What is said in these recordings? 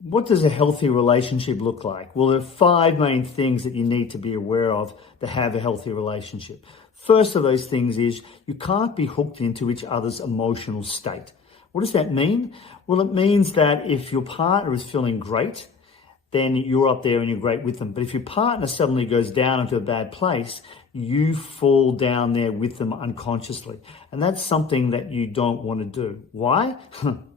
What does a healthy relationship look like? Well, there are 5 main things that you need to be aware of to have a healthy relationship. First of those things is you can't be hooked into each other's emotional state. What does that mean? Well, it means that if your partner is feeling great, then you're up there and you're great with them. But if your partner suddenly goes down into a bad place, you fall down there with them unconsciously. And that's something that you don't want to do. Why?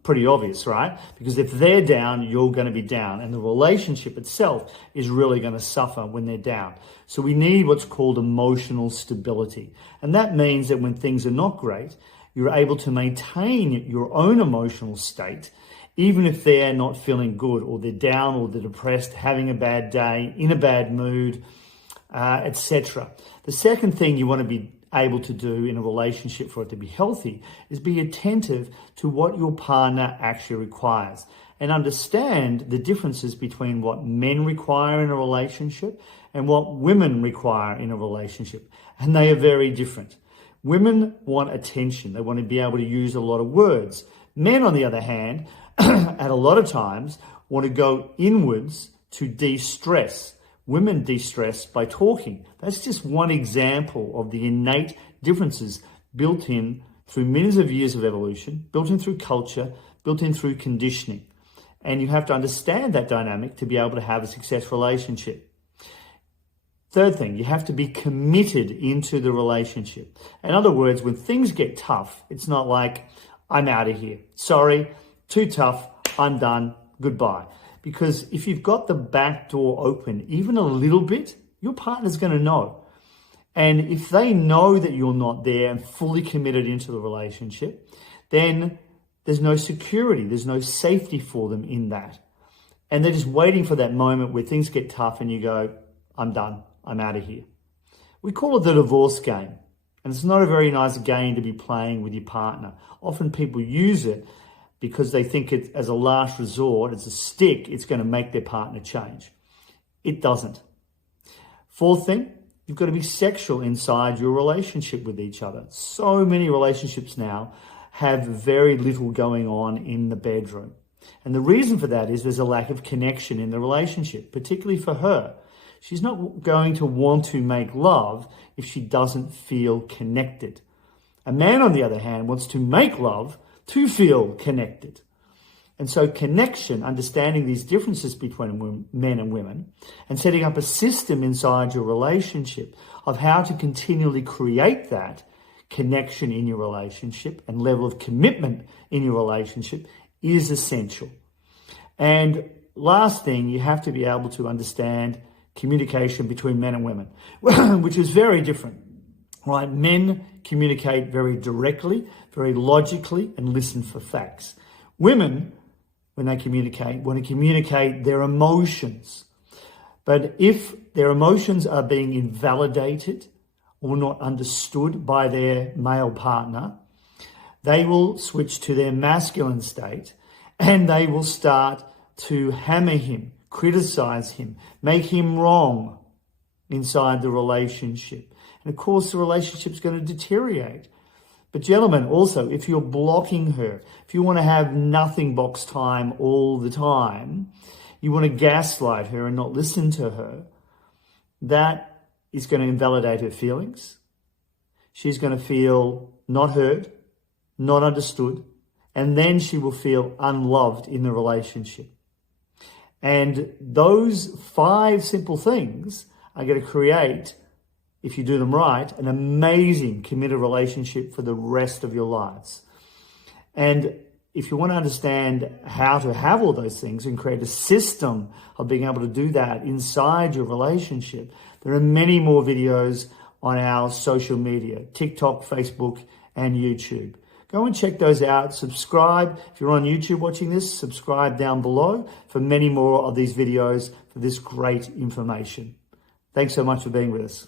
Pretty obvious, right? Because if they're down, you're going to be down. And the relationship itself is really going to suffer when they're down. So we need what's called emotional stability. And that means that when things are not great, you're able to maintain your own emotional state, even if they're not feeling good, or they're down, or they're depressed, having a bad day, in a bad mood, etc. The second thing you want to be able to do in a relationship for it to be healthy is be attentive to what your partner actually requires and understand the differences between what men require in a relationship and what women require in a relationship. And they are very different. Women want attention. They want to be able to use a lot of words. Men, on the other hand, at a lot of times want to go inwards to de-stress. Women de-stress by talking. That's just one example of the innate differences built in through millions of years of evolution, built in through culture, built in through conditioning. And you have to understand that dynamic to be able to have a successful relationship. Third thing, you have to be committed into the relationship. In other words, when things get tough, it's not like, I'm out of here. Sorry, too tough, I'm done, goodbye. Because if you've got the back door open even a little bit, your partner's going to know. And if they know that you're not there and fully committed into the relationship, then there's no security, there's no safety for them in that. And they're just waiting for that moment where things get tough and you go, I'm done, I'm out of here. We call it the divorce game. And it's not a very nice game to be playing with your partner. Often people use it because they think it as a last resort, it's a stick, it's going to make their partner change. It doesn't. Fourth thing, you've got to be sexual inside your relationship with each other. So many relationships now have very little going on in the bedroom. And the reason for that is there's a lack of connection in the relationship, particularly for her. She's not going to want to make love if she doesn't feel connected. A man, on the other hand, wants to make love to feel connected. And so connection, understanding these differences between men and women, and setting up a system inside your relationship of how to continually create that connection in your relationship and level of commitment in your relationship is essential. And last thing, you have to be able to understand communication between men and women, which is very different. Right? Men communicate very directly, very logically, and listen for facts. Women, when they communicate, want to communicate their emotions. But if their emotions are being invalidated or not understood by their male partner, they will switch to their masculine state and they will start to hammer him, criticize him, make him wrong inside the relationship. And of course, the relationship's going to deteriorate. But gentlemen, also, if you're blocking her, if you want to have nothing box time all the time, you want to gaslight her and not listen to her, that is going to invalidate her feelings. She's going to feel not heard, not understood, and then she will feel unloved in the relationship. And those 5 simple things are going to create, if you do them right, an amazing committed relationship for the rest of your lives. And if you want to understand how to have all those things and create a system of being able to do that inside your relationship, there are many more videos on our social media, TikTok, Facebook, and YouTube. Go and check those out. Subscribe. If you're on YouTube watching this, subscribe down below for many more of these videos for this great information. Thanks so much for being with us.